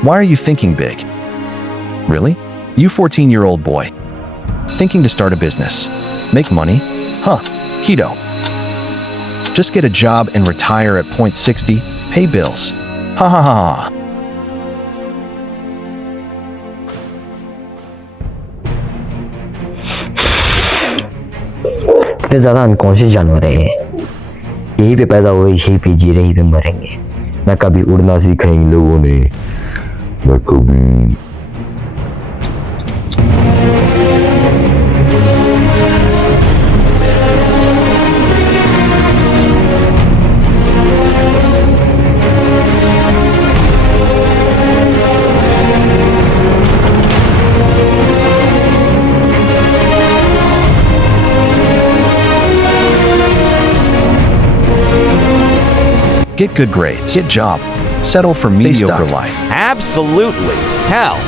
Why are you thinking big? Really? You 14-year-old boy. Thinking to start a business. Make money? Huh, keto. Just get a job and retire at point 60, pay bills. Ha ha ha ha. इतने ज़्यादा unconscious जानवर है ये। यहीं पे पैदा हुए, यहीं पे जी रहे, यहीं पे मरेंगे। ना कभी उड़ना सीखा इन लोगों ने, ना कभी। Get good grades, get job, settle for mediocre life. Absolutely. Hell,